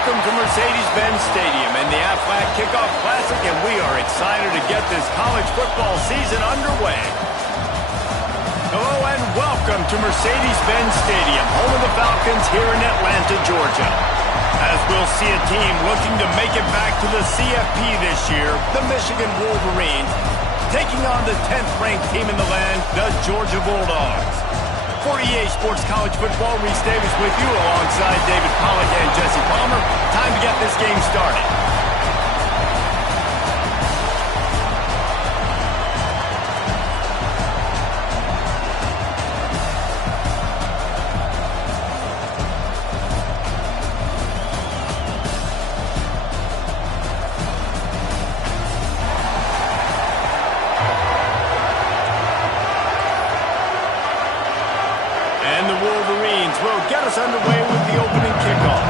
Welcome to Mercedes-Benz Stadium and the Aflac Kickoff Classic, and we are excited to get this college football season underway. Hello and welcome to Mercedes-Benz Stadium, home of the Falcons here in Atlanta, Georgia. As we'll see a team looking to make it back to the CFP this year, the Michigan Wolverines, taking on the 10th-ranked team in the land, the Georgia Bulldogs. 48 Sports College Football, Reese Davis with you alongside David Pollack and Jesse Palmer. Time to get this game started. Will get us underway with the opening kickoff.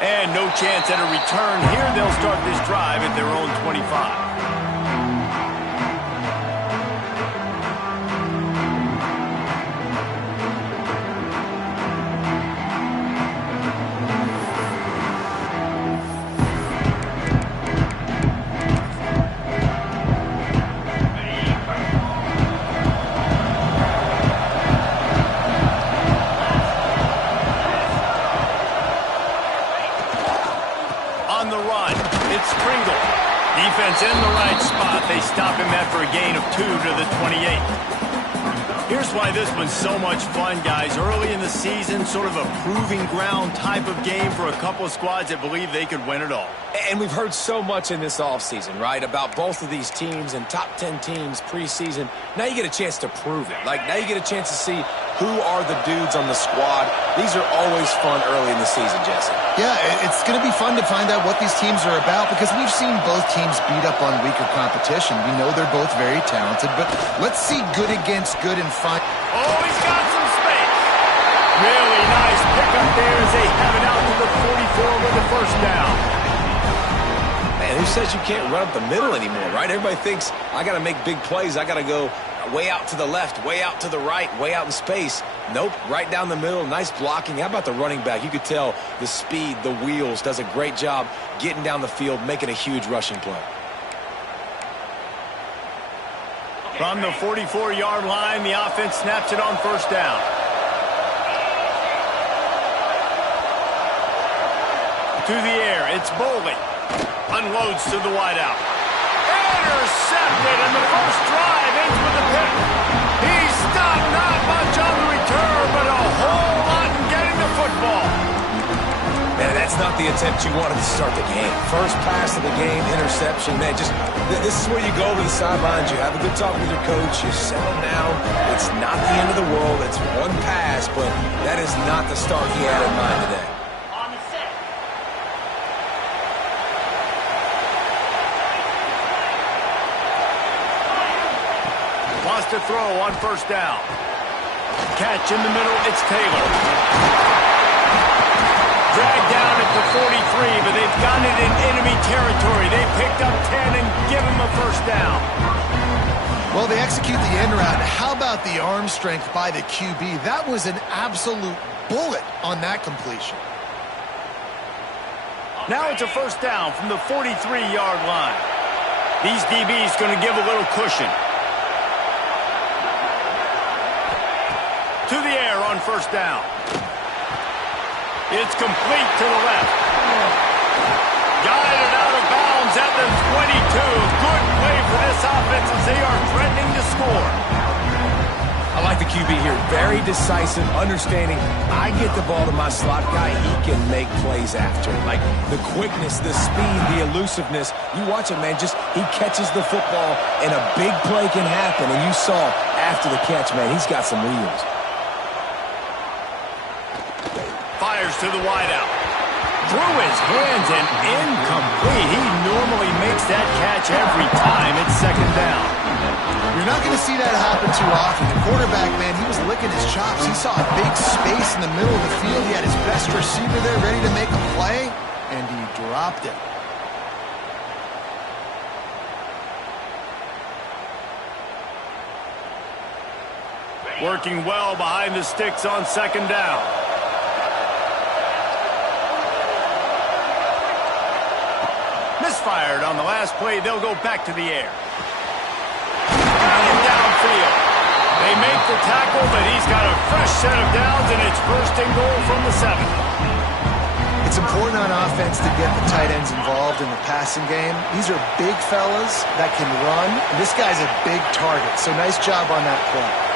And no chance at a return here. They'll start this drive at their own 25. Defense in the right spot. They stop him after a gain of 2 to the 28. Here's why this one's so much fun, guys. Early in the season, sort of a proving ground type of game for a couple of squads that believe they could win it all. And we've heard so much in this offseason, right, about both of these teams and top 10 teams preseason. Now you get a chance to prove it. Now you get a chance to see who are the dudes on the squad. These are always fun early in the season, Jesse. Yeah, it's going to be fun to find out what these teams are about because we've seen both teams beat up on weaker competition. We know they're both very talented, but let's see good against good and find... Oh, he's got some space. Really nice pickup there as they have it out to the 44 with the first down. Man, who says you can't run up the middle anymore, right? Everybody thinks, I got to make big plays. I got to go way out to the left, way out to the right, way out in space. Nope, right down the middle, nice blocking. How about the running back? You could tell the speed, the wheels, does a great job getting down the field, making a huge rushing play. From the 44-yard line, the offense snaps it on first down. To the air, it's Bowling. Unloads to the wideout. Intercepted, and the first drive ends with a pick. He stopped, not much on the return, but a whole lot in getting the football. Man, that's not the attempt you wanted to start the game. First pass of the game, interception. Man, just this is where you go to the sidelines. You have a good talk with your coach. You settle down. It's not the end of the world. It's one pass, but that is not the start he had in mind today. To throw on first down. Catch in the middle, it's Taylor. Dragged down at the 43, but they've got it in enemy territory. They picked up 10 and give him a first down. Well, they execute the end route. How about the arm strength by the QB? That was an absolute bullet on that completion. Now it's a first down from the 43-yard line. These DBs going to give a little cushion. To the air on first down. It's complete to the left. Guided out of bounds at the 22. Good play for this offense as they are threatening to score. I like the QB here. Very decisive, understanding. I get the ball to my slot guy. He can make plays after. Like the quickness, the speed, the elusiveness. You watch it, man. Just he catches the football and a big play can happen. And you saw after the catch, man, he's got some wheels. Fires to the wideout. Through his hands and incomplete. He normally makes that catch every time. It's second down. You're not going to see that happen too often. The quarterback, man, he was licking his chops. He saw a big space in the middle of the field. He had his best receiver there ready to make a play, and he dropped it. Working well behind the sticks on second down. Misfired on the last play. They'll go back to the air. Got him downfield. They make the tackle, but he's got a fresh set of downs, and it's first and goal from the 7. It's important on offense to get the tight ends involved in the passing game. These are big fellas that can run. This guy's a big target, so nice job on that play.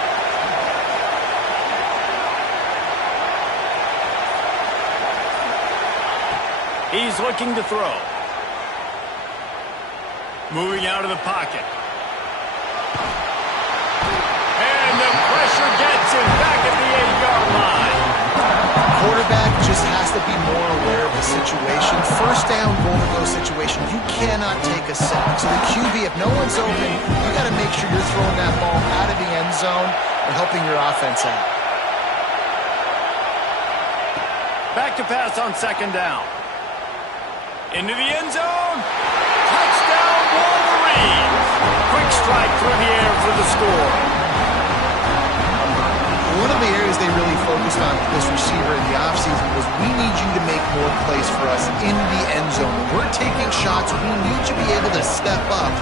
He's looking to throw. Moving out of the pocket. And the pressure gets him back at the 8-yard line. Quarterback just has to be more aware of the situation. First down, goal-to-go situation. You cannot take a sack. So the QB, if no one's open, you got to make sure you're throwing that ball out of the end zone and helping your offense out. Back to pass on second down. Into the end zone. Touchdown, Wolverines. Quick strike through the air for the score. One of the areas they really focused on with this receiver in the offseason was we need you to make more plays for us in the end zone. When we're taking shots, we need you to be able to step up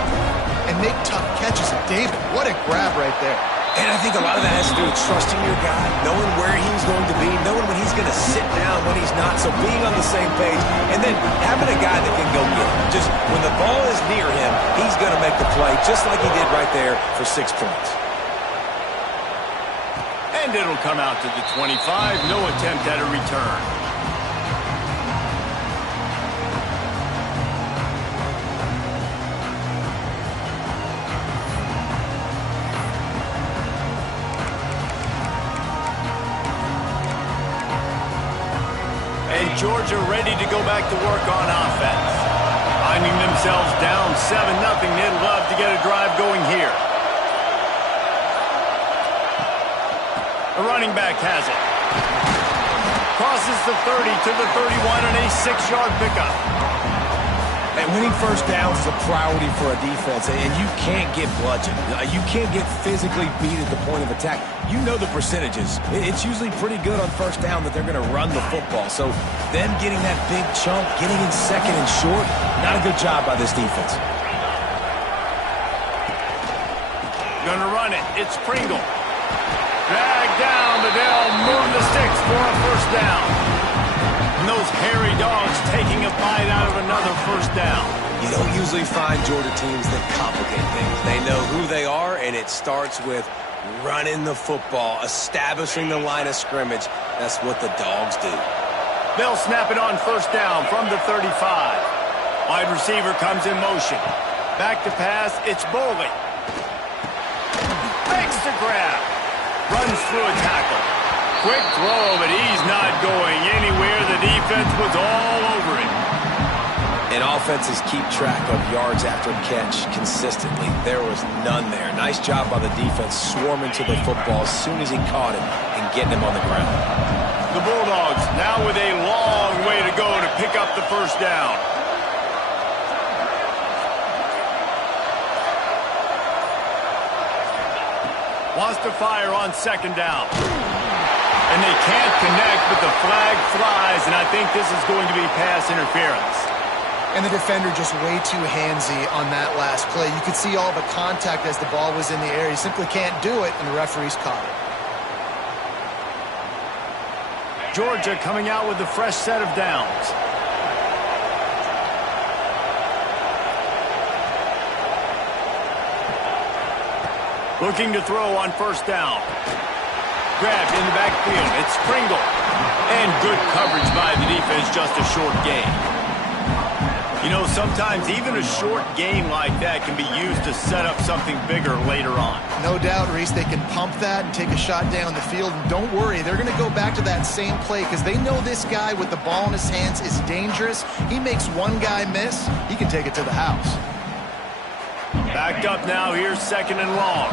and make tough catches. And David, what a grab right there. And I think a lot of that has to do with trusting your guy, knowing where he's going to be, knowing when he's going to sit down, when he's not, so being on the same page, and then having a guy that can go get him. Just when the ball is near him, he's going to make the play, just like he did right there for 6 points. And it'll come out to the 25. No attempt at a return. And Georgia ready to go back to work on offense. Finding themselves down 7-0. They'd love to get a drive going here. The running back has it. Crosses the 30 to the 31 and a 6-yard pickup. And winning first downs is a priority for a defense, and you can't get bludgeoned. You can't get physically beat at the point of attack. You know the percentages. It's usually pretty good on first down that they're going to run the football. So them getting that big chunk, getting in second and short, not a good job by this defense. Going to run it. It's Pringle. Dragged down, but they'll move the sticks for a first down. And those hairy dogs taking a bite out of another first down. You don't usually find Georgia teams that complicate things. They know who they are, and it starts with running the football, establishing the line of scrimmage. That's what the dogs do. They'll snap it on first down from the 35. Wide receiver comes in motion. Back to pass, it's Boley. Makes the grab. Runs through a tackle. Quick throw, but he's not going anywhere. The defense was all over him. And offenses keep track of yards after catch consistently. There was none there. Nice job by the defense swarming to the football as soon as he caught it and getting him on the ground. The Bulldogs now with a long way to go to pick up the first down. Wants to fire on second down. And they can't connect, but the flag flies, and I think this is going to be pass interference. And the defender just way too handsy on that last play. You could see all the contact as the ball was in the air. He simply can't do it, and the referee's caught it. Georgia coming out with a fresh set of downs. Looking to throw on first down. Grabbed in the backfield. It's Pringle. And good coverage by the defense, just a short gain. You know, sometimes even a short game like that can be used to set up something bigger later on. No doubt, Reese, they can pump that and take a shot down the field. And don't worry, they're going to go back to that same play because they know this guy with the ball in his hands is dangerous. He makes one guy miss, he can take it to the house. Backed up now, here's second and long.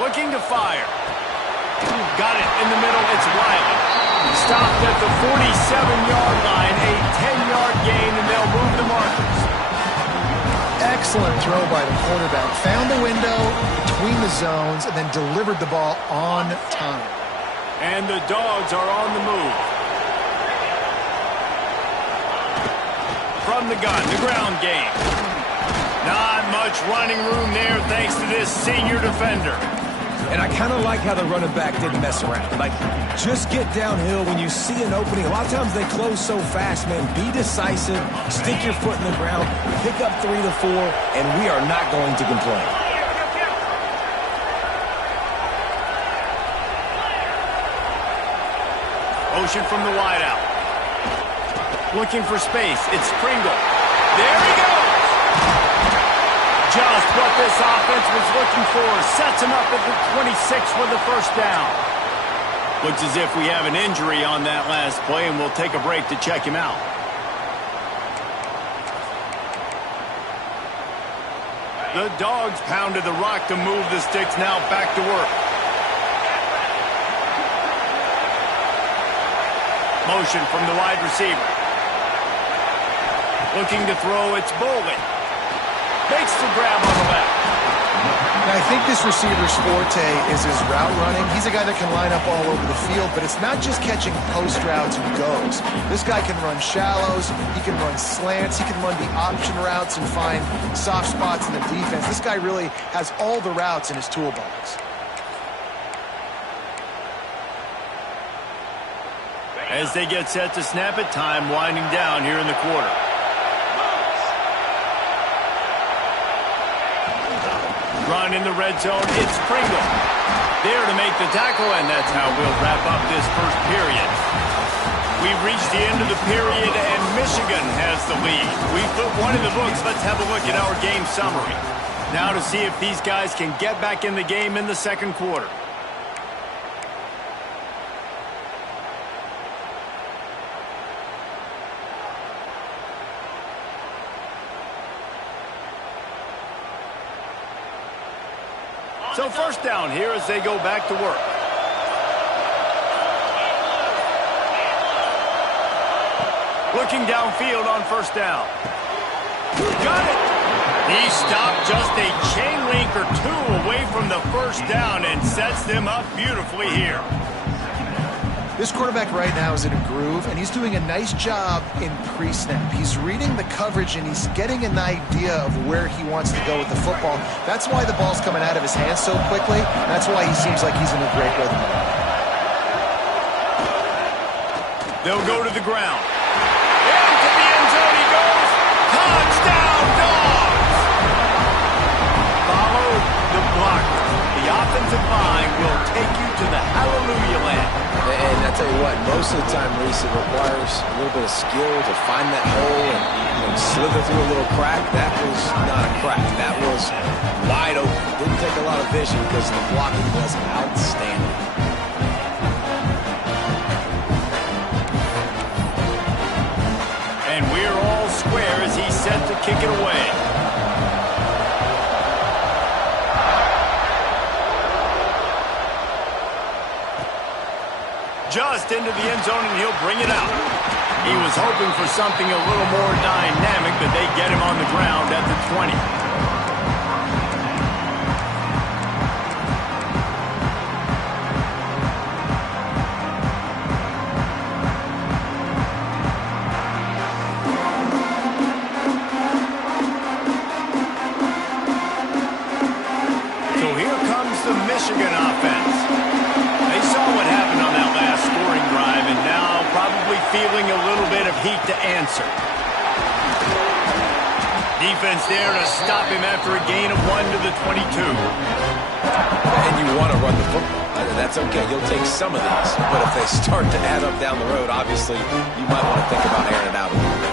Looking to fire. Got it in the middle, it's Wiley. Stopped at the 47-yard line, a 10-yard gain, and they'll move the markers. Excellent throw by the quarterback. Found the window between the zones and then delivered the ball on time. And the Dogs are on the move. From the gun, the ground game. Not much running room there thanks to this senior defender. And I kind of like how the running back didn't mess around. Like, just get downhill when you see an opening. A lot of times they close so fast, man. Be decisive, stick your foot in the ground, pick up 3 to 4, and we are not going to complain. Motion from the wideout. Looking for space. It's Pringle. There he goes. Just what this offense was looking for. Sets him up at the 26 with the first down. Looks as if we have an injury on that last play, and we'll take a break to check him out. The Dogs pounded the rock to move the sticks. Now back to work. Motion from the wide receiver. Looking to throw, it's Bolin. Makes the grab on the left. Now, I think this receiver's forte is his route running. He's a guy that can line up all over the field, but it's not just catching post routes and goes. This guy can run shallows, he can run slants, he can run the option routes and find soft spots in the defense. This guy really has all the routes in his toolbox. As they get set to snap it, time winding down here in the quarter. Run in the red zone, it's Pringle. There to make the tackle, and that's how we'll wrap up this first period. We've reached the end of the period, and Michigan has the lead. We've put one in the books. Let's have a look at our game summary. Now to see if these guys can get back in the game in the second quarter. So first down here as they go back to work. Looking downfield on first down. Got it! He stopped just a chain link or two away from the first down and sets them up beautifully here. This quarterback right now is in a groove, and he's doing a nice job in pre-snap. He's reading the coverage, and he's getting an idea of where he wants to go with the football. That's why the ball's coming out of his hands so quickly. That's why he seems like he's in a great rhythm. They'll go to the ground. Into the end zone he goes. Touchdown, Dogs! Follow the blocker. The offensive line will take you to the hallelujah land. And I tell you what, most of the time, Reese, it requires a little bit of skill to find that hole and slither through a little crack. That was not a crack. That was wide open. Didn't take a lot of vision because the blocking was outstanding. And we're all square as he's set to kick it away. Just into the end zone, and he'll bring it out. He was hoping for something a little more dynamic, but they get him on the ground at the 20. So here comes the Michigan offense. They saw what happened on that last scoring drive, and now probably feeling a little bit of heat to answer. Defense there to stop him after a gain of 1 to the 22. And you want to run the football. That's okay. You'll take some of these. But if they start to add up down the road, obviously, you might want to think about airing it out a little bit.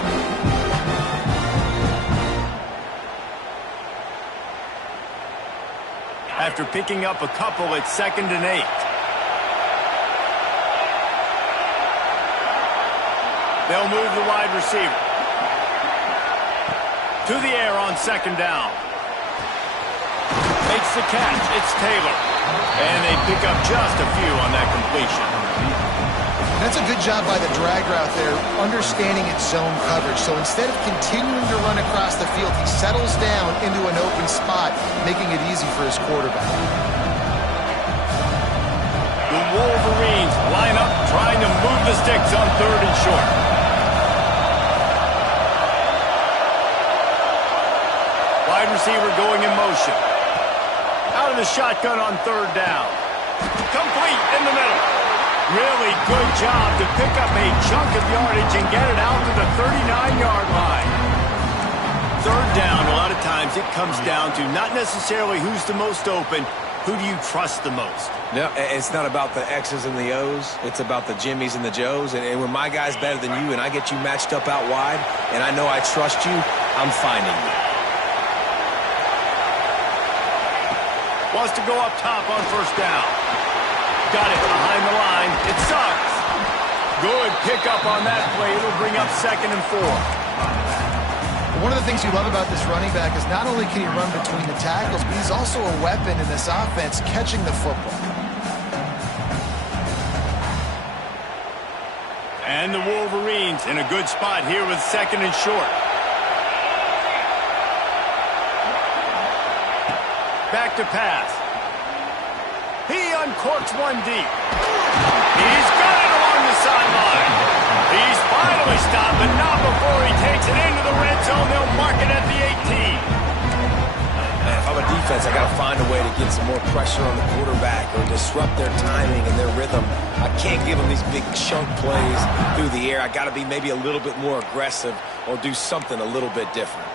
After picking up a couple, it's 2nd and 8. They'll move the wide receiver. To the air on 2nd down. Makes the catch. It's Taylor. And they pick up just a few on that completion. That's a good job by the drag route there, understanding its zone coverage. So instead of continuing to run across the field, he settles down into an open spot, making it easy for his quarterback. The Wolverines line up, trying to move the sticks on 3rd and short. Wide receiver going in motion. Out of the shotgun on 3rd down. Complete in the middle. Really good job to pick up a chunk of yardage and get it out to the 39-yard line. 3rd down, a lot of times it comes down to not necessarily who's the most open, who do you trust the most? No, it's not about the X's and the O's. It's about the Jimmies and the Joes. And when my guy's better than you and I get you matched up out wide and I know I trust you, I'm finding you. Wants to go up top on 1st down. Got it behind the line. It sucks. Good pickup on that play. It'll bring up 2nd and 4. One of the things you love about this running back is not only can he run between the tackles, but he's also a weapon in this offense catching the football. And the Wolverines in a good spot here with 2nd and short. Back to pass. He uncorks one deep. He's got it along the sideline. He's finally stopped, but not before he takes it into the red zone. They'll mark it at the 18. Man, if I'm a defense, I got to find a way to get some more pressure on the quarterback or disrupt their timing and their rhythm. I can't give them these big chunk plays through the air. I got to be maybe a little bit more aggressive or do something a little bit different.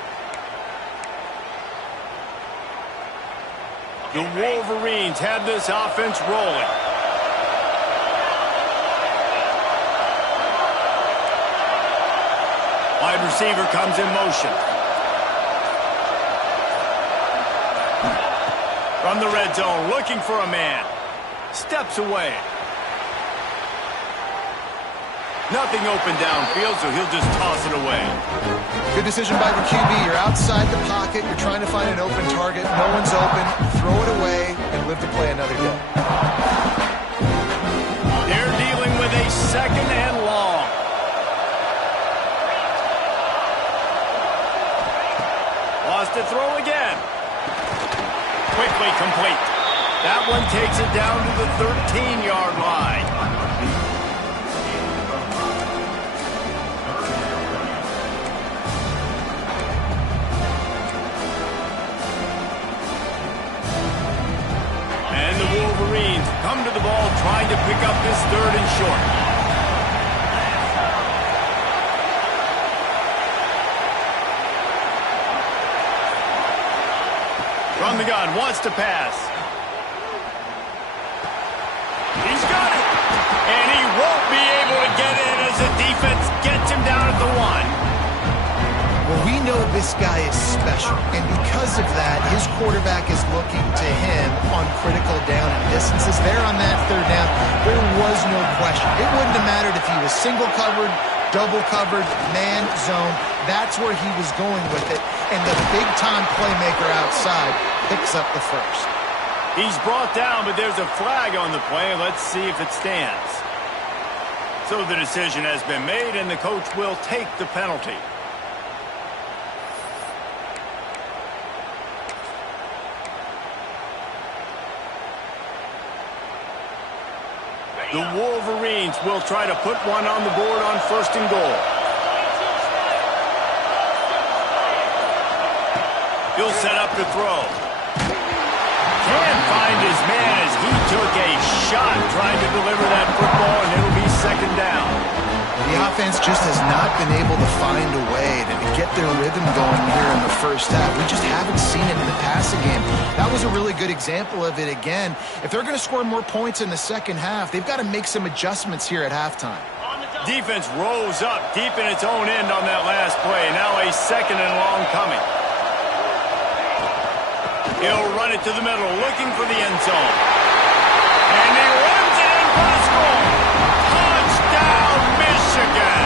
The Wolverines have this offense rolling. Wide receiver comes in motion. From the red zone, looking for a man. Steps away. Nothing open downfield, so he'll just toss it away. Good decision by the QB. You're outside the pocket. You're trying to find an open target. No one's open. Throw it away and live to play another day. They're dealing with a 2nd and long. Lost to throw again. Quickly complete. That one takes it down to the 13-yard line. And the Wolverines come to the ball trying to pick up this 3rd and short. From the gun, wants to pass. He's got it. And he won't be able to get in as the defense gets him down at the 1. Well, we know this guy is special, and because of that, his quarterback is looking to him on critical down and distances. There on that 3rd down, there was no question. It wouldn't have mattered if he was single covered, double covered, man, zone. That's where he was going with it, and the big-time playmaker outside picks up the 1st. He's brought down, but there's a flag on the play. Let's see if it stands. So the decision has been made, and the coach will take the penalty. The Wolverines will try to put one on the board on 1st and goal. He'll set up to throw. Can't find his man as he took a shot trying to deliver that football, and it'll be 2nd down. The offense just has not been able to find a way to get their rhythm going here in the 1st half. We just haven't seen it in the passing game. That was a really good example of it again. If they're going to score more points in the 2nd half, they've got to make some adjustments here at halftime. Defense rose up deep in its own end on that last play. Now a 2nd and long coming. He'll run it to the middle, looking for the end zone. And he runs it in for the score. Touchdown, Michigan.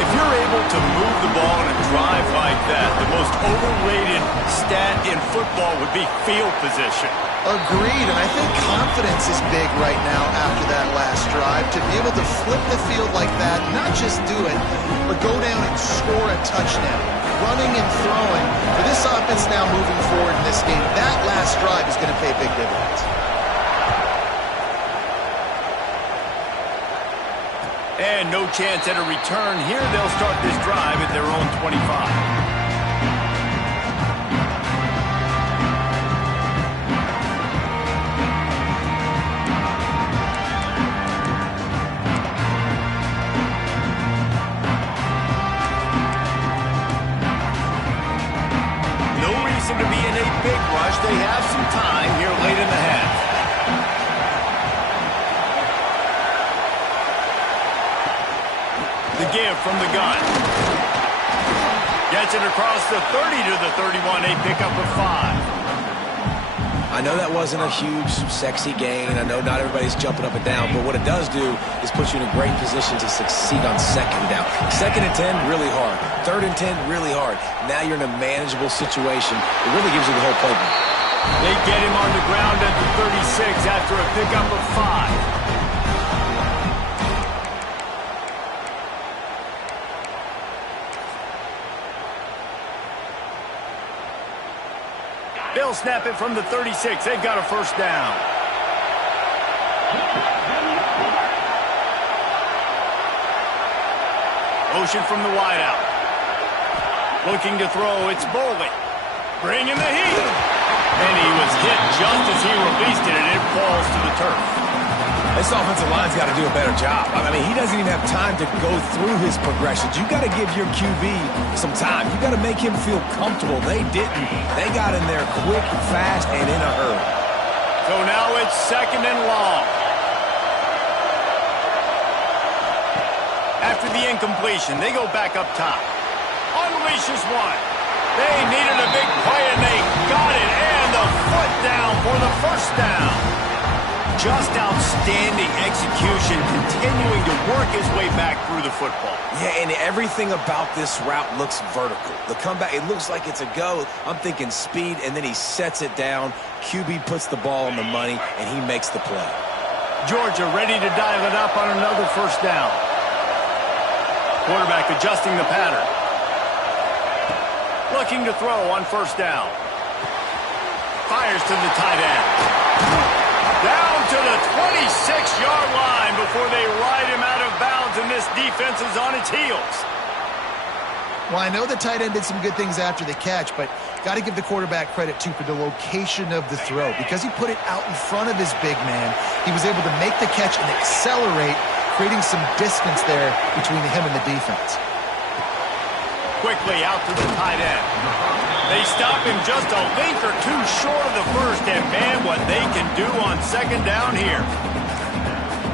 If you're able to move the ball in a drive like that, the most overrated stat in football would be field position. Agreed, and I think confidence is big right now after that last drive. to be able to flip the field like that, not just do it, but go down and score a touchdown. Running and throwing. For this offense now moving forward in this game, that last drive is going to pay big dividends. And no chance at a return here. They'll start this drive at their own 25. To be in a big rush. They have some time here late in the half. The give from the gun. Gets it across the 30 to the 31. A pickup of 5. I know that wasn't a huge, sexy gain. I know not everybody's jumping up and down, but what it does do is put you in a great position to succeed on second down. 2nd and 10, really hard. 3rd and 10, really hard. Now you're in a manageable situation. It really gives you the whole playbook. They get him on the ground at the 36 after a pickup of 5. They'll snap it from the 36. They've got a first down. Motion from the wideout. Looking to throw. It's Boley. Bringing the heat. And he was hit just as he released it, and it falls to the turf. This offensive line's got to do a better job. I mean, he doesn't even have time to go through his progressions. You got to give your QB some time. You got to make him feel comfortable. They didn't. They got in there quick, fast, and in a hurry. So now it's 2nd and long. After the incompletion, they go back up top. Unleashes one. They needed a big play, and they got it. And the foot down for the first down. Just outstanding execution, continuing to work his way back through the football. Yeah, and everything about this route looks vertical. The comeback, it looks like it's a go. I'm thinking speed, and then he sets it down. QB puts the ball on the money, and he makes the play. Georgia ready to dial it up on another first down. Quarterback adjusting the pattern. Looking to throw on first down. Fires to the tight end. Down to the 26-yard line before they ride him out of bounds, and this defense is on its heels. Well, I know the tight end did some good things after the catch, but got to give the quarterback credit, too, for the location of the throw. Because he put it out in front of his big man, he was able to make the catch and accelerate, creating some distance there between him and the defense. Quickly out to the tight end. They stop him just a length or two short of the first, and man, what they can do on second down here.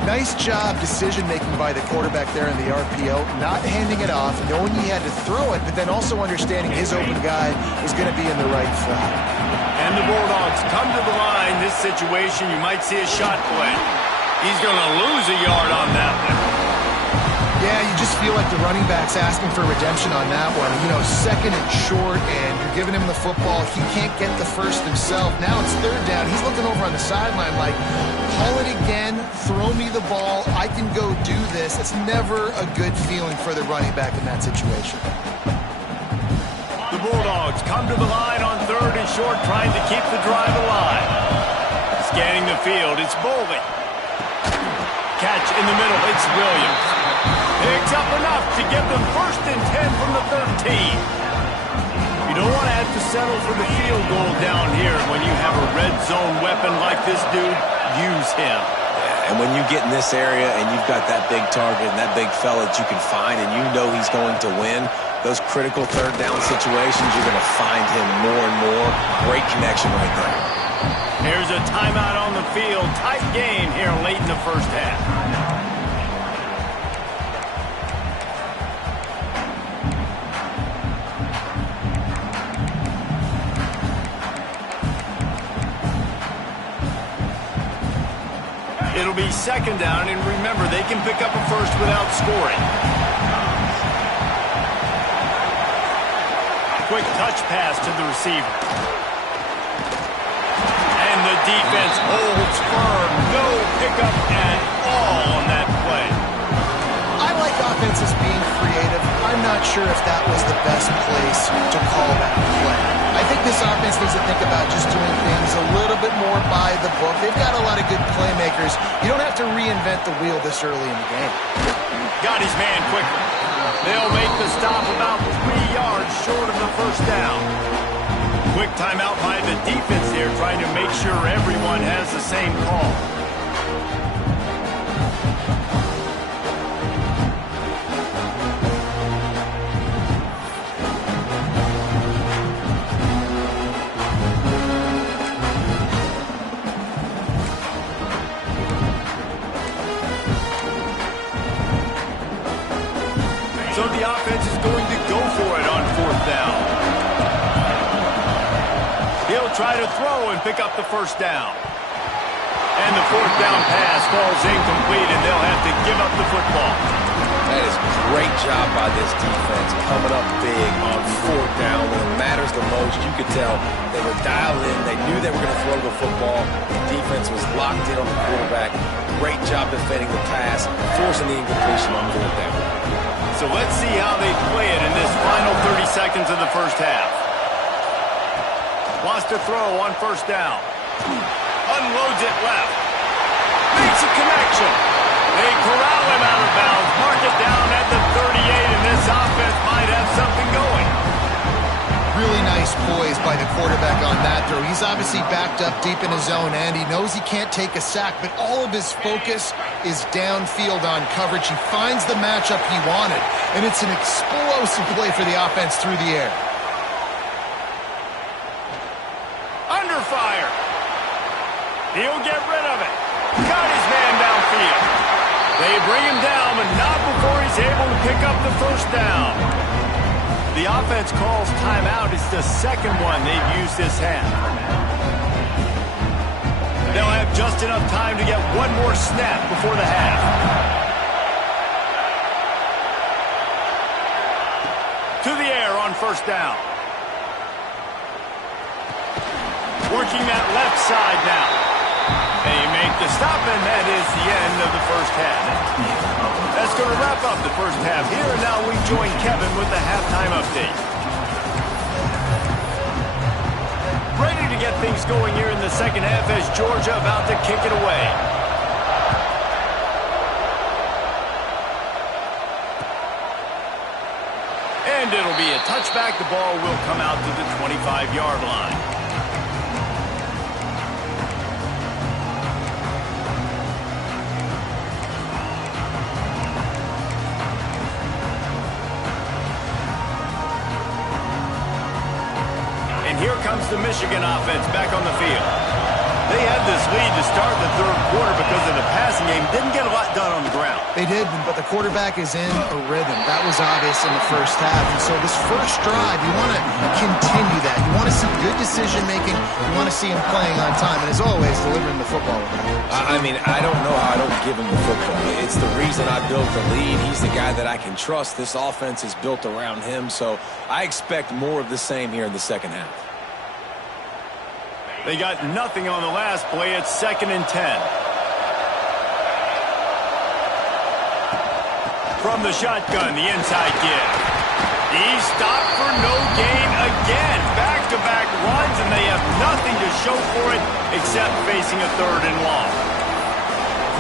Nice job decision-making by the quarterback there in the RPO, not handing it off, knowing he had to throw it, but then also understanding his open guy was going to be in the right spot. And the Bulldogs come to the line. This situation, you might see a shot play. He's going to lose a yard on that one. Yeah, you just feel like the running back's asking for redemption on that one. You know, 2nd and short, and you're giving him the football. He can't get the first himself. Now it's 3rd down. He's looking over on the sideline like, call it again, throw me the ball, I can go do this. It's never a good feeling for the running back in that situation. The Bulldogs come to the line on 3rd and short, trying to keep the drive alive. Scanning the field, it's Boley. Catch in the middle, it's Williams. Picks up enough to give them 1st and 10 from the 13. You don't want to have to settle for the field goal down here. When you have a red zone weapon like this dude, use him. And when you get in this area and you've got that big target and that big fella that you can find and you know he's going to win, those critical 3rd down situations, you're going to find him more and more. Great connection right there. Here's a timeout on the field. Tight game here late in the first half. It'll be 2nd down, and remember, they can pick up a first without scoring. Quick touch pass to the receiver. And the defense holds firm. No pickup at all on that play. chance to call that play. I think this offense needs to think about just doing things a little bit more by the book. They've got a lot of good playmakers. You don't have to reinvent the wheel this early in the game. Got his man quickly. They'll make the stop about 3 yards short of the first down. Quick timeout by the defense there, trying to make sure everyone has the same call. So the offense is going to go for it on 4th down. He'll try to throw and pick up the first down. And the 4th down pass falls incomplete, and they'll have to give up the football. That is great job by this defense, coming up big on 4th down when it matters the most. You could tell they were dialed in. They knew they were going to throw the football. The defense was locked in on the quarterback. Great job defending the pass, forcing the incompletion on 4th down. So let's see how they play it in this final 30 seconds of the first half. Wants to throw on 1st down. Unloads it left. Makes a connection. They corral him out of bounds. Mark it down at the 38, and this offense might have something going. Really nice poise by the quarterback on that throw. He's obviously backed up deep in his own end. He knows he can't take a sack, but all of his focus is downfield on coverage. He finds the matchup he wanted, and it's an explosive play for the offense through the air. Under fire. He'll get rid of it. Got his man downfield. They bring him down, but not before he's able to pick up the first down. The offense calls timeout. It's the second one they've used this half. They'll have just enough time to get one more snap before the half. To the air on 1st down. Working that left side now. They make the stop, and that is the end of the first half. That's going to wrap up the first half here, and now we join Kevin with the halftime update. Ready to get things going here in the second half as Georgia about to kick it away. And it'll be a touchback. The ball will come out to the 25-yard line. Here comes the Michigan offense back on the field. They had this lead to start the third quarter because of the passing game. Didn't get a lot done on the ground. They did, but the quarterback is in a rhythm. That was obvious in the first half. And so this first drive, you want to continue that. You want to see good decision-making. You want to see him playing on time. And as always, delivering the football. I mean, I don't know how I don't give him the football. It's the reason I built the lead. He's the guy that I can trust. This offense is built around him. So I expect more of the same here in the second half. They got nothing on the last play. It's 2nd and 10. From the shotgun, the inside give. He's stopped for no gain again. Back-to-back runs, and they have nothing to show for it except facing a 3rd and long.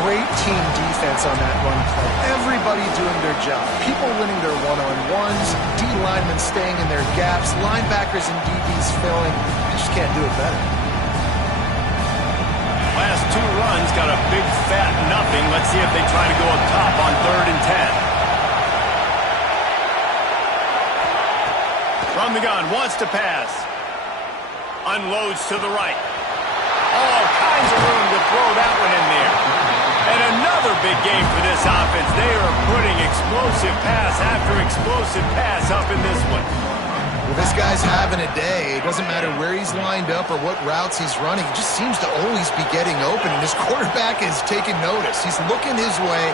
Great team defense on that run play. Everybody doing their job. People winning their one-on-ones, D linemen staying in their gaps, linebackers and DBs filling. You just can't do it better. Last 2 runs got a big fat nothing. Let's see if they try to go up top on 3rd and 10. From the gun, wants to pass. Unloads to the right. All kinds of room to throw that one in there. And another big game for this offense. They are putting explosive pass after explosive pass up in this one. Well, this guy's having a day. It doesn't matter where he's lined up or what routes he's running. He just seems to always be getting open, and his quarterback is taking notice. He's looking his way.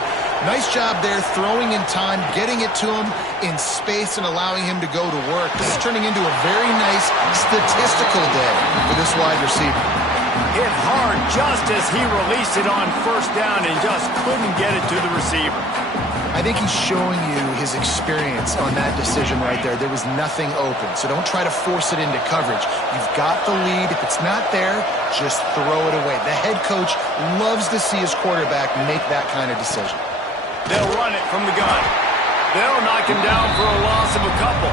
Nice job there, throwing in time, getting it to him in space and allowing him to go to work. This is turning into a very nice statistical day for this wide receiver. hit hard just as he released it on first down and just couldn't get it to the receiver. I think he's showing you his experience on that decision right there. There was nothing open, so don't try to force it into coverage. You've got the lead. If it's not there, just throw it away. The head coach loves to see his quarterback make that kind of decision. They'll run it from the gun. They'll knock him down for a loss of a couple.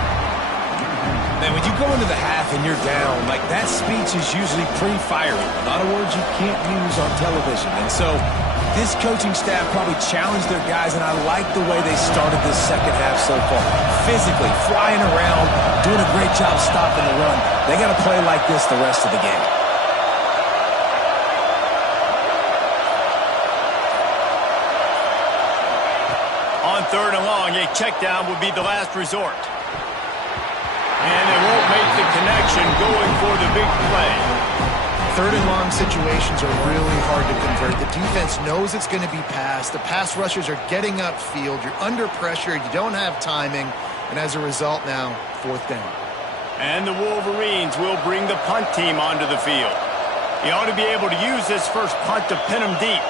Man, when you go into the half and you're down, like that speech is usually pretty fiery. A lot of words you can't use on television. And so this coaching staff probably challenged their guys, and I like the way they started this second half so far. Physically, flying around, doing a great job stopping the run. They got to play like this the rest of the game. On third and long, a check down would be the last resort. And they won't make the connection going for the big play. Third and long situations are really hard to convert. The defense knows it's going to be passed. The pass rushers are getting upfield. You're under pressure. You don't have timing. And as a result now, fourth down. And the Wolverines will bring the punt team onto the field. He ought to be able to use this first punt to pin him deep.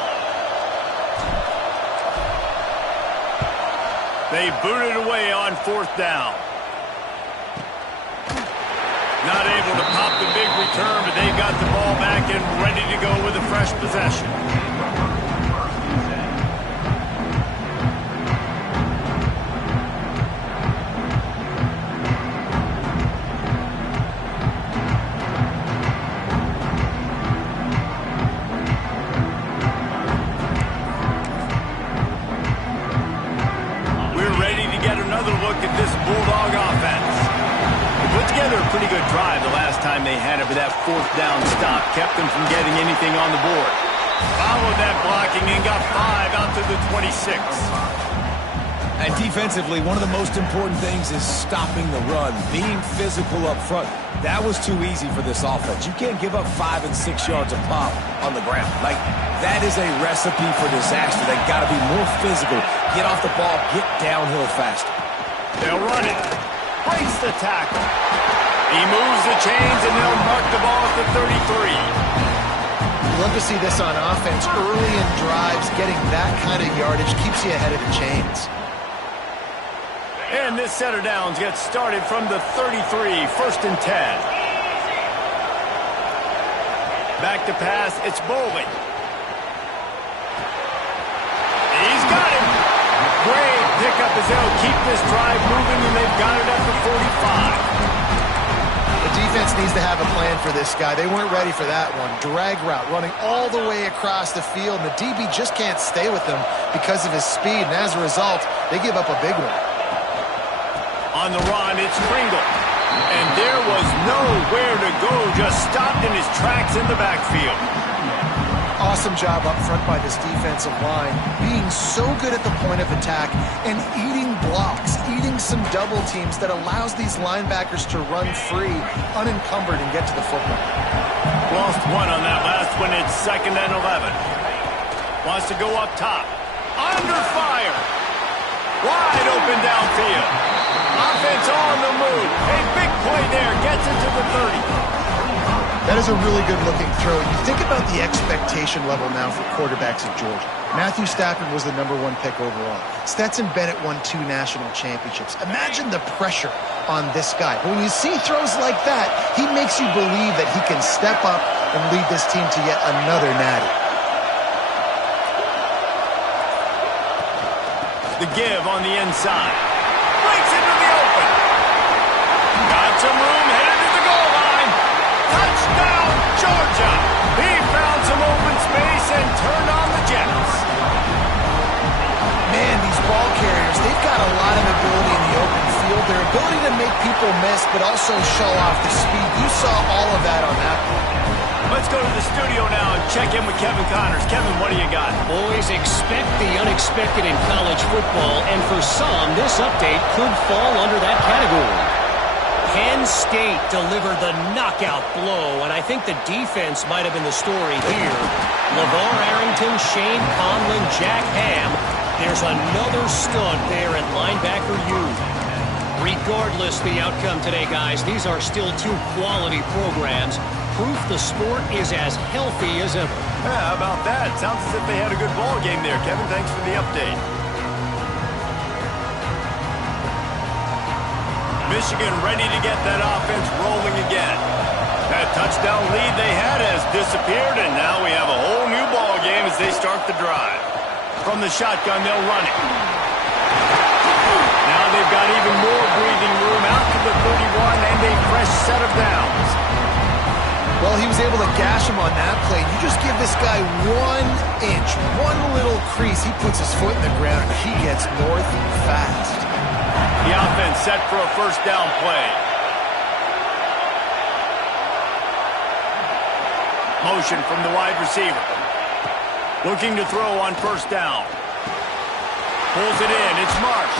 They boot it away on fourth down. Not able to pop the big return, but they've got the ball back and ready to go with a fresh possession. We're ready to get another look at this Bulldog offense. Put together a pretty good drive the last time they had it, but that fourth down stop kept them from getting anything on the board. Followed that blocking and got 5 out to the 26. And defensively, one of the most important things is stopping the run, being physical up front. That was too easy for this offense. You can't give up 5 and 6 yards a pop on the ground. Like, that is a recipe for disaster. They got to be more physical, get off the ball, get downhill faster. They'll run it. Breaks the tackle. He moves the chains, and they'll mark the ball at the 33. You love to see this on offense. Early in drives, getting that kind of yardage keeps you ahead of the chains. And this set of downs gets started from the 33, first and 10. Back to pass, it's Bowling. He's got him. Great pickup as they'll keep this drive moving, and they've got it at the 45. The defense needs to have a plan for this guy. They weren't ready for that one. Drag route, running all the way across the field, and the DB just can't stay with him because of his speed, and as a result, they give up a big one. On the run, it's Pringle. And there was nowhere to go, just stopped in his tracks in the backfield. Awesome job up front by this defensive line, being so good at the point of attack and eating blocks, eating some double teams that allows these linebackers to run free, unencumbered, and get to the football. Lost one on that last one. It's second and 11. Wants to go up top. Under fire. Wide open downfield. Offense on the move. A big play there. Gets it to the 30. That is a really good-looking throw. You think about the expectation level now for quarterbacks at Georgia. Matthew Stafford was the #1 pick overall. Stetson Bennett won 2 national championships. Imagine the pressure on this guy. But when you see throws like that, he makes you believe that he can step up and lead this team to yet another natty. The give on the inside. Breaks into the open. Got some room, headed to the goal line. Touchdown, Georgia! He found some open space and turned on the Jets. Man, these ball carriers, they've got a lot of ability in the open field. Their ability to make people miss, but also show off the speed. You saw all of that on that play. Let's go to the studio now and check in with Kevin Connors. Kevin, what do you got? Boys, expect the unexpected in college football, and for some, this update could fall under that category. Penn State delivered the knockout blow, and I think the defense might have been the story here. LeVar Arrington, Shane Conlon, Jack Ham. There's another stud there at linebacker U. Regardless the outcome today, guys, these are still 2 quality programs. proof the sport is as healthy as ever. Yeah, how about that? Sounds as if they had a good ball game there, Kevin. Thanks for the update. Michigan ready to get that offense rolling again. That touchdown lead they had has disappeared, and now we have a whole new ball game as they start the drive. From the shotgun, they'll run it. Now they've got even more breathing room out to the 31 and a fresh set of downs. Well, he was able to gash him on that play. You just give this guy 1 inch, one little crease. He puts his foot in the ground, and he gets north fast. The offense set for a first down play. Motion from the wide receiver. Looking to throw on first down. Pulls it in. It's Marsh.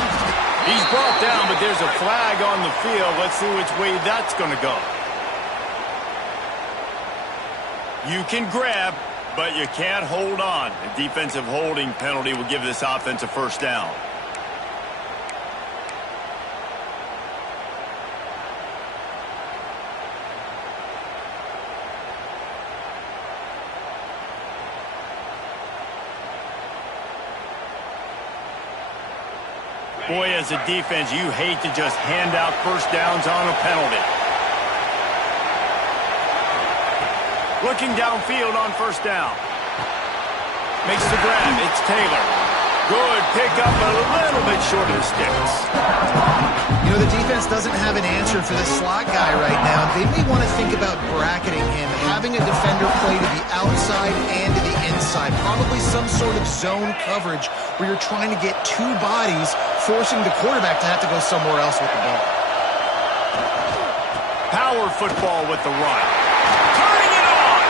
He's brought down, but there's a flag on the field. Let's see which way that's going to go. You can grab, but you can't hold on. A defensive holding penalty will give this offense a first down. Boy, as a defense, you hate to just hand out first downs on a penalty. Looking downfield on first down. Makes the grab. It's Taylor. Good pickup, but a little bit short of the sticks. You know, the defense doesn't have an answer for this slot guy right now. They may want to think about bracketing him, having a defender play to the outside and to the inside. Probably some sort of zone coverage where you're trying to get two bodies, forcing the quarterback to have to go somewhere else with the ball. Power football with the run. Turning it on.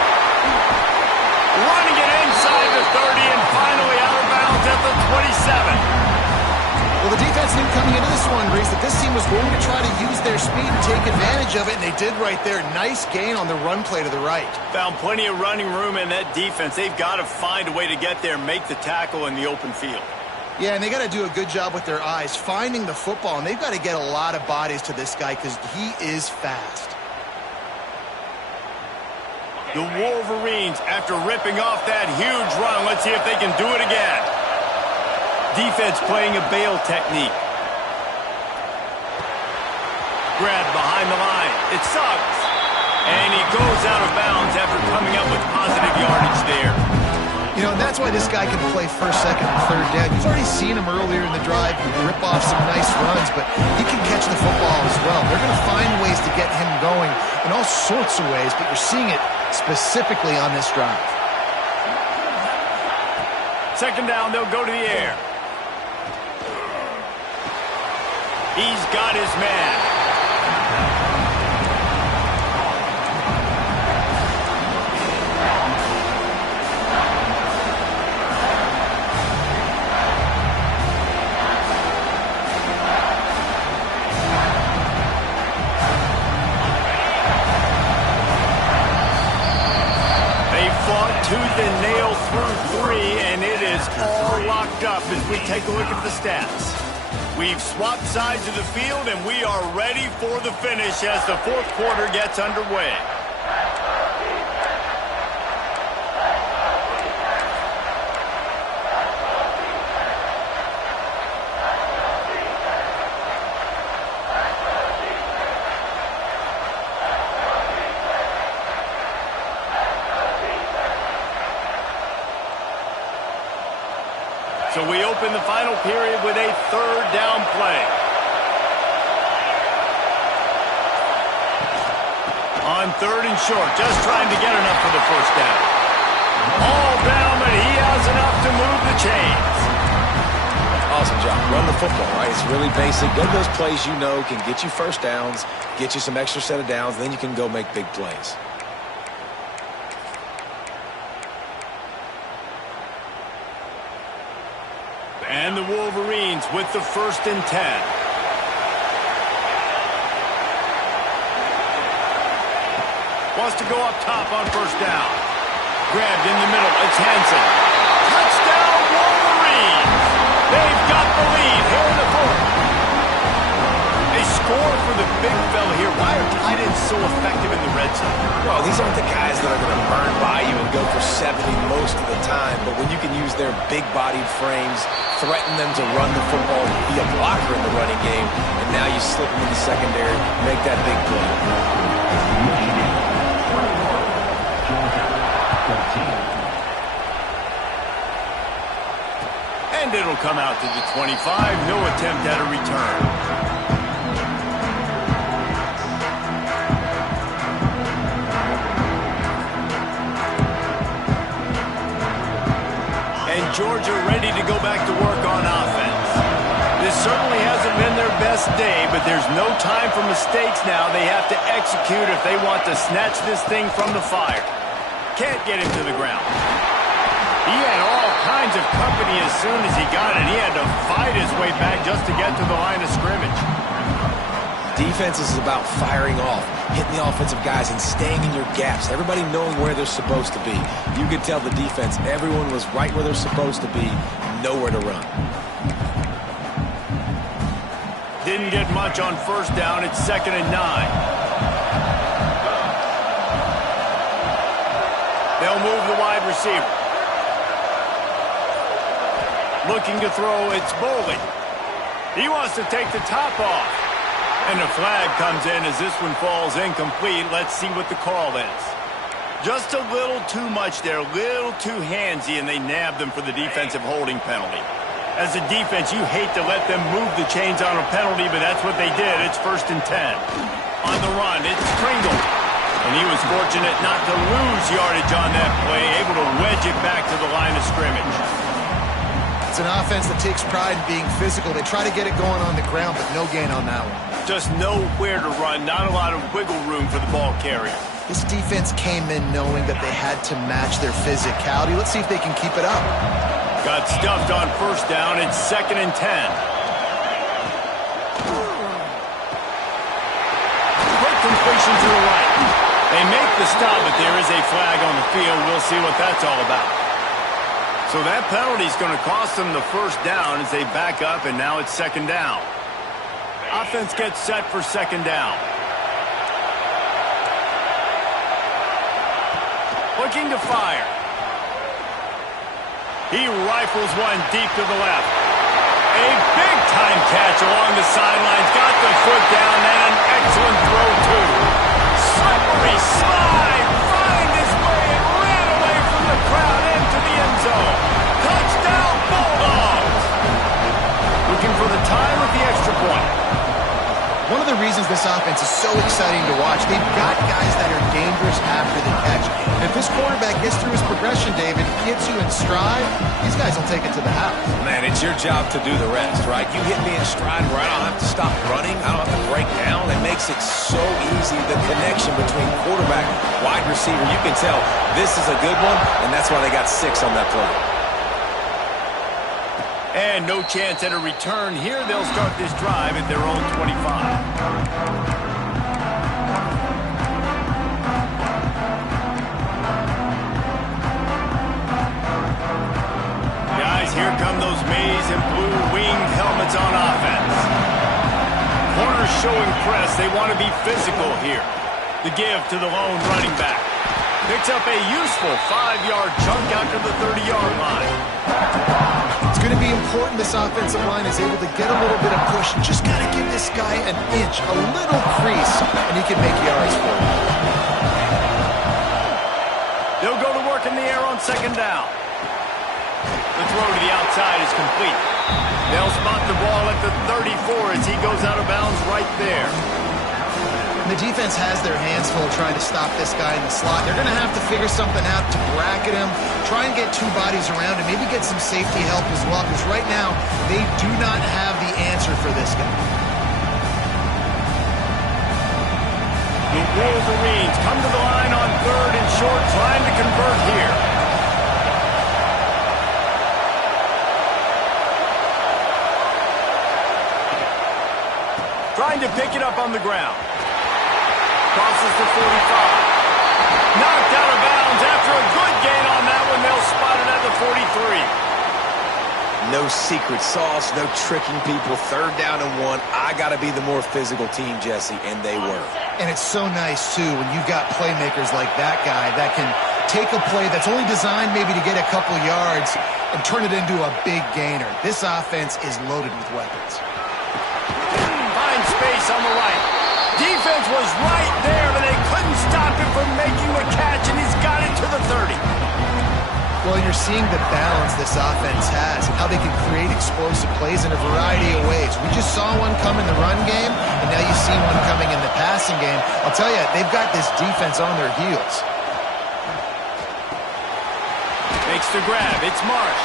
Running it inside the 30 and finally out of bounds at the 27. Well, the defense knew coming into this one, Reese, that this team was going to try to use their speed and take advantage of it, and they did right there. Nice gain on the run play to the right. Found plenty of running room in that defense. They've got to find a way to get there and make the tackle in the open field. Yeah, and they got to do a good job with their eyes, finding the football, and they've got to get a lot of bodies to this guy because he is fast. The Wolverines, after ripping off that huge run, let's see if they can do it again. Defense playing a bail technique. Grab behind the line. It's Suggs. And he goes out of bounds after coming up with positive yardage there. You know, and that's why this guy can play first, second, and third down. You've already seen him earlier in the drive rip off some nice runs, but he can catch the football as well. They're going to find ways to get him going in all sorts of ways, but you're seeing it specifically on this drive. Second down, they'll go to the air. He's got his man. They fought tooth and nail through 3, and it is all locked up as we take a look at the stats. We've swapped sides of the field, and we are ready for the finish as the fourth quarter gets underway. So we open the final period with a third down play. On third and short, just trying to get enough for the first down. All down, but he has enough to move the chains. Awesome job. Run the football, right? It's really basic. Go to those plays you know can get you first downs, get you some extra set of downs, then you can go make big plays. And the Wolverines with the 1st and 10. Wants to go up top on first down. Grabbed in the middle. It's Hansen. Touchdown, Wolverines! They've got the lead here in the fourth. They more for the big fella here. Why are tight ends so effective in the red zone? Well, these aren't the guys that are going to burn by you and go for 70 most of the time, but when you can use their big-bodied frames, threaten them to run the football, be a blocker in the running game, and now you slip them in the secondary, make that big play. And it'll come out to the 25. No attempt at a return. And Georgia ready to go back to work on offense. This certainly hasn't been their best day, but there's no time for mistakes now. They have to execute if they want to snatch this thing from the fire. Can't get him to the ground. He had all kinds of company as soon as he got it. He had to fight his way back just to get to the line of scrimmage. Defense is about firing off, hitting the offensive guys, and staying in your gaps. Everybody knowing where they're supposed to be. You could tell the defense, everyone was right where they're supposed to be, nowhere to run. Didn't get much on first down. It's 2nd and 9. They'll move the wide receiver. Looking to throw, it's Bowling. He wants to take the top off. And a flag comes in as this one falls incomplete. Let's see what the call is. Just a little too much there, a little too handsy, and they nabbed them for the defensive holding penalty. As a defense, you hate to let them move the chains on a penalty, but that's what they did. It's 1st and 10. On the run, it's Kringle. And he was fortunate not to lose yardage on that play, able to wedge it back to the line of scrimmage. It's an offense that takes pride in being physical. They try to get it going on the ground, but no gain on that one. Just nowhere to run, not a lot of wiggle room for the ball carrier. This defense came in knowing that they had to match their physicality. Let's see if they can keep it up. Got stuffed on first down. It's 2nd and 10. Quick completion to the right. They make the stop, but there is a flag on the field. We'll see what that's all about. So that penalty is going to cost them the first down as they back up, and now it's 2nd down. Offense gets set for 2nd down. Looking to fire. He rifles one deep to the left. A big-time catch along the sidelines. Got the foot down, and an excellent throw, too. Slippery slide. Find his way and ran away from the crowd into the end zone. Touchdown, Bulldogs. Looking for the time with the extra point. One of the reasons this offense is so exciting to watch, they've got guys that are dangerous after the catch. And if this quarterback gets through his progression, David, gets you in stride, these guys will take it to the house. Man, it's your job to do the rest, right? You hit me in stride where I don't have to stop running. I don't have to break down. It makes it so easy, the connection between quarterback, wide receiver. You can tell this is a good one, and that's why they got 6 on that play. And no chance at a return here. They'll start this drive at their own 25. Guys, here come those maize and blue winged helmets on offense. Corners showing press. They want to be physical here. The give to the lone running back. Picks up a useful 5-yard chunk out to the 30-yard line. It's going to be important this offensive line is able to get a little bit of push. Just got to give this guy an inch, a little crease, and he can make yards for him. They'll go to work in the air on 2nd down. The throw to the outside is complete. They'll spot the ball at the 34 as he goes out of bounds right there. And the defense has their hands full trying to stop this guy in the slot. They're going to have to figure something out to bracket him, try and get 2 bodies around him, maybe get some safety help as well, because right now they do not have the answer for this guy. The Wolverines come to the line on 3rd and short, trying to convert here. Trying to pick it up on the ground. Crosses the 45. Knocked out of bounds after a good gain on that one. They'll spot it at the 43. No secret sauce, no tricking people. 3rd down and 1. I got to be the more physical team, Jesse, and they were. And it's so nice, too, when you've got playmakers like that guy that can take a play that's only designed maybe to get a couple yards and turn it into a big gainer. This offense is loaded with weapons. Find space on the right. Defense was right there, but they couldn't stop him from making a catch, and he's got it to the 30. Well, you're seeing the balance this offense has and how they can create explosive plays in a variety of ways. We just saw one come in the run game, and now you see one coming in the passing game. I'll tell you, they've got this defense on their heels. Makes the grab. It's Marsh.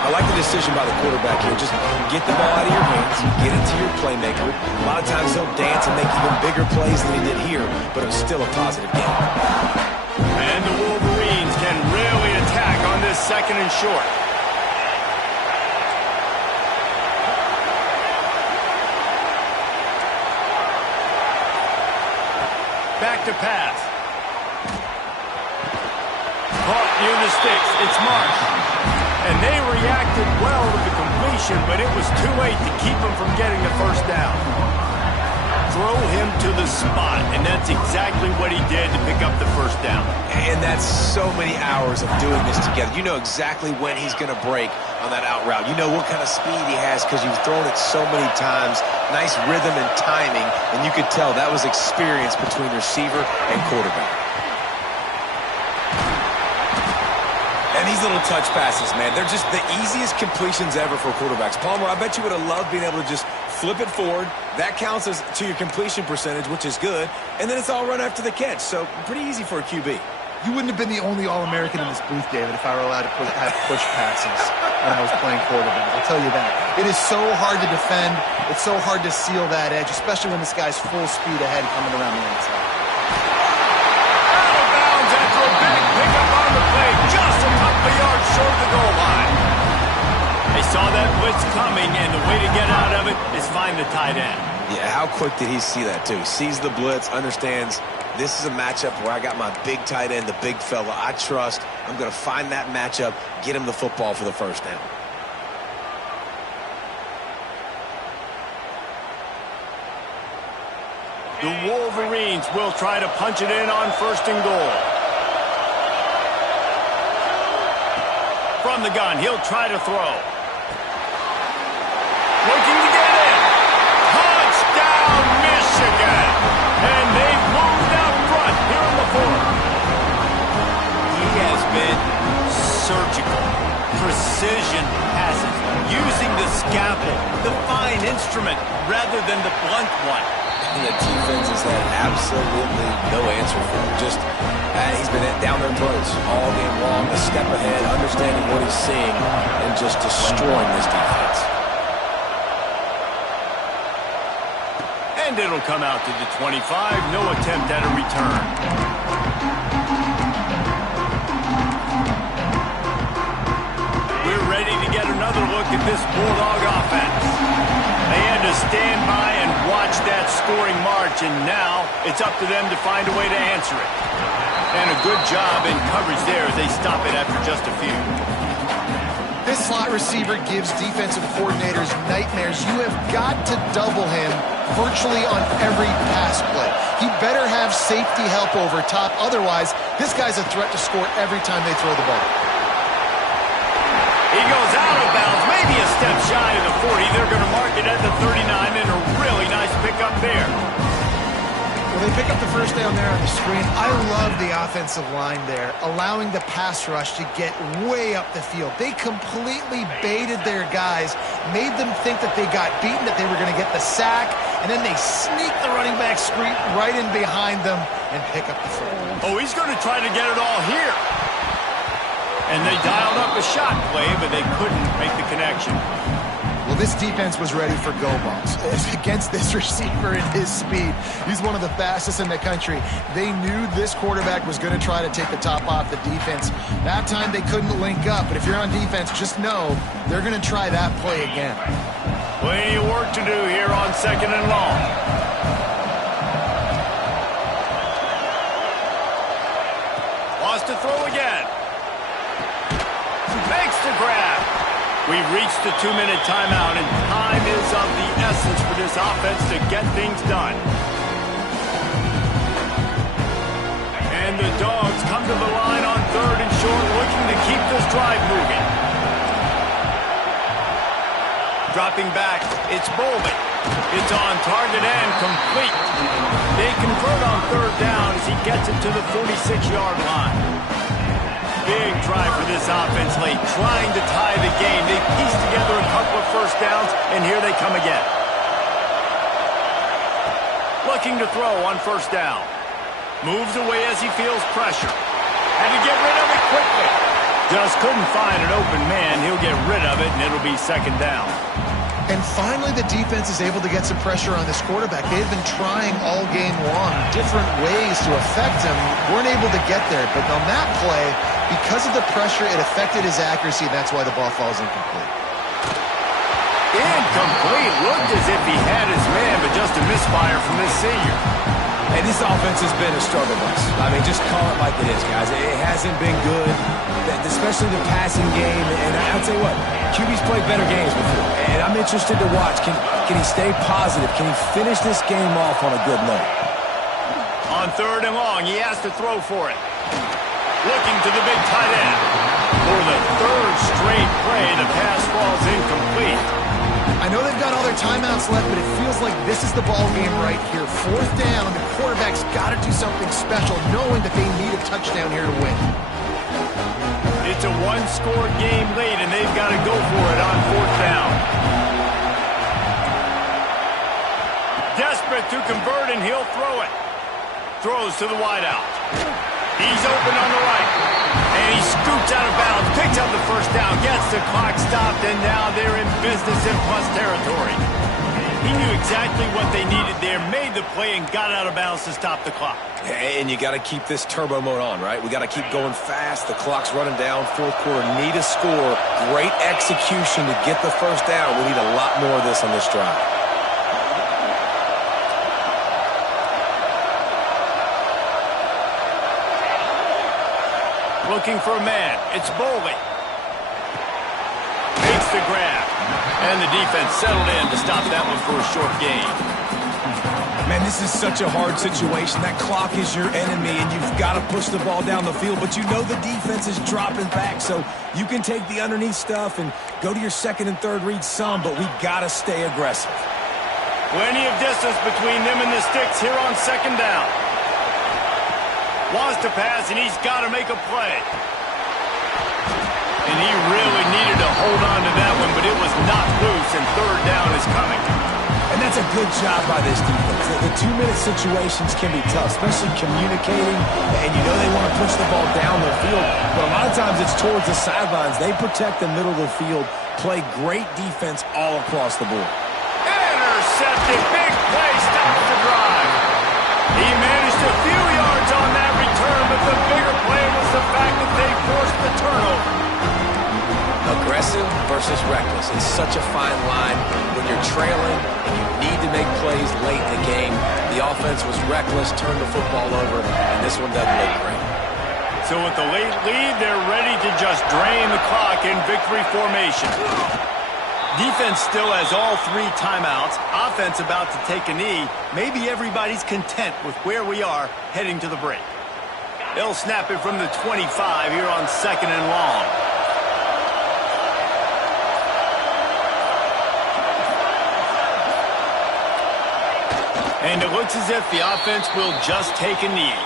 I like the decision by the quarterback here. Just get the ball out of your hands, get it to your playmaker. A lot of times he'll dance and make even bigger plays than he did here, but it was still a positive game. And the Wolverines can really attack on this 2nd and short. Back to pass. Caught near the sticks. It's Marsh. And they reacted well to the completion, but it was too late to keep him from getting the 1st down. Throw him to the spot, and that's exactly what he did to pick up the 1st down. And that's so many hours of doing this together. You know exactly when he's going to break on that out route. You know what kind of speed he has because you've thrown it so many times. Nice rhythm and timing, and you could tell that was experience between receiver and quarterback. And these little touch passes, man, they're just the easiest completions ever for quarterbacks. Palmer, I bet you would have loved being able to just flip it forward. That counts as to your completion percentage, which is good. And then it's all run after the catch. So pretty easy for a QB. You wouldn't have been the only All-American in this booth, David, if I were allowed to have push passes when I was playing quarterback. I'll tell you that. It is so hard to defend. It's so hard to seal that edge, especially when this guy's full speed ahead coming around the inside. Out of bounds after a big pickup on the play, just a couple of yards short of the goal line. They saw that blitz coming, and the way to get out of it is find the tight end. Yeah, how quick did he see that, too? Sees the blitz, understands this is a matchup where I got my big tight end, the big fella I trust. I'm going to find that matchup, get him the football for the 1st down. The Wolverines will try to punch it in on 1st and goal. From the gun, he'll try to throw. Looking to get in. Touchdown, Michigan! And they've moved out front here in the 4th. He has been surgical. Precision passes. Using the scalpel, the fine instrument, rather than the blunt one. And the defense has had absolutely no answer for him. Just, he's been down their throats all game long, a step ahead, understanding what he's seeing, and just destroying this defense. And it'll come out to the 25. No attempt at a return. We're ready to get another look at this Bulldog offense. They had to stand by and watch that scoring march, and now it's up to them to find a way to answer it. And a good job in coverage there as they stop it after just a few. This slot receiver gives defensive coordinators nightmares. You have got to double him virtually on every pass play. He better have safety help over top. Otherwise, this guy's a threat to score every time they throw the ball. He goes out of bounds, maybe a step shy of the 40. They're going to mark it at the 39, and a really nice pickup there. Well, they pick up the 1st down there on the screen. I love the offensive line there, allowing the pass rush to get way up the field. They completely baited their guys, made them think that they got beaten, that they were going to get the sack, and then they sneak the running back screen right in behind them and pick up the 4. Oh, he's going to try to get it all here. And they dialed up a shot play, but they couldn't make the connection. Well, this defense was ready for go balls against this receiver and his speed. He's one of the fastest in the country. They knew this quarterback was going to try to take the top off the defense. That time they couldn't link up, but if you're on defense, just know they're going to try that play again. Plenty of work to do here on 2nd and long. Lost to throw again. Makes the grab. We've reached the 2-minute timeout, and time is of the essence for this offense to get things done. And the Dogs come to the line on 3rd and short, looking to keep this drive moving. Dropping back, it's Bowman. It's on target and complete. They convert on 3rd down as he gets it to the 46-yard line. Big drive for this offense late, trying to tie the game. They piece together a couple of first downs, and here they come again. Looking to throw on 1st down. Moves away as he feels pressure. Had to get rid of it quickly. Just couldn't find an open man. He'll get rid of it, and it'll be 2nd down. And finally, the defense is able to get some pressure on this quarterback. They've been trying all game long different ways to affect him. Weren't able to get there, but on that play, because of the pressure, it affected his accuracy, and that's why the ball falls incomplete. Incomplete. Looked as if he had his man, but just a misfire from this senior. Hey, this offense has been a struggle bus. I mean, just call it like it is, guys. It hasn't been good, especially the passing game. And I'll tell you what, QB's played better games before. And I'm interested to watch. Can he stay positive? Can he finish this game off on a good note? On 3rd and long, he has to throw for it. Looking to the big tight end. For the 3rd straight play, the pass falls incomplete. I know they've got all their timeouts left, but it feels like this is the ball game right here. 4th down, the quarterback's got to do something special, knowing that they need a touchdown here to win. It's a 1-score game late, and they've got to go for it on 4th down. Desperate to convert, and he'll throw it. Throws to the wideout. He's open on the right. And he scoots out of bounds, picks up the 1st down, gets the clock stopped, and now they're in business in plus territory. He knew exactly what they needed there, made the play, and got out of bounds to stop the clock. And you got to keep this turbo mode on, right? We got to keep going fast. The clock's running down. 4th quarter, need a score. Great execution to get the 1st down. We need a lot more of this on this drive. Looking for a man. It's Bowley. Makes the grab. And the defense settled in to stop that one for a short gain. Man, this is such a hard situation. That clock is your enemy, and you've got to push the ball down the field. But you know the defense is dropping back, so you can take the underneath stuff and go to your 2nd and 3rd read some, but we got to stay aggressive. Plenty of distance between them and the sticks here on 2nd down. Wants to pass, and he's got to make a play. And he really needed to hold on to that one, but it was knocked loose, and 3rd down is coming. And that's a good job by this defense. The 2-minute situations can be tough, especially communicating, and you know they want to push the ball down the field, but a lot of times it's towards the sidelines. They protect the middle of the field, play great defense all across the board. Intercepted, big play, stops the drive. He managed a few yards on that return, but the bigger play was the fact that they forced the turnover. Aggressive versus reckless. It's such a fine line when you're trailing and you need to make plays late in the game. The offense was reckless, turned the football over, and this one doesn't look great. So with the late lead, they're ready to just drain the clock in victory formation. Defense still has all 3 timeouts. Offense about to take a knee. Maybe everybody's content with where we are heading to the break. They'll snap it from the 25 here on 2nd and long. And it looks as if the offense will just take a knee.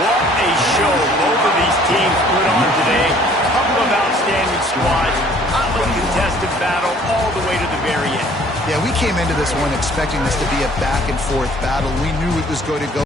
What a show both of these teams put on today. A couple of outstanding squads. Hotly contested battle all the way to the very end. Yeah, we came into this one expecting this to be a back-and-forth battle. We knew it was going to go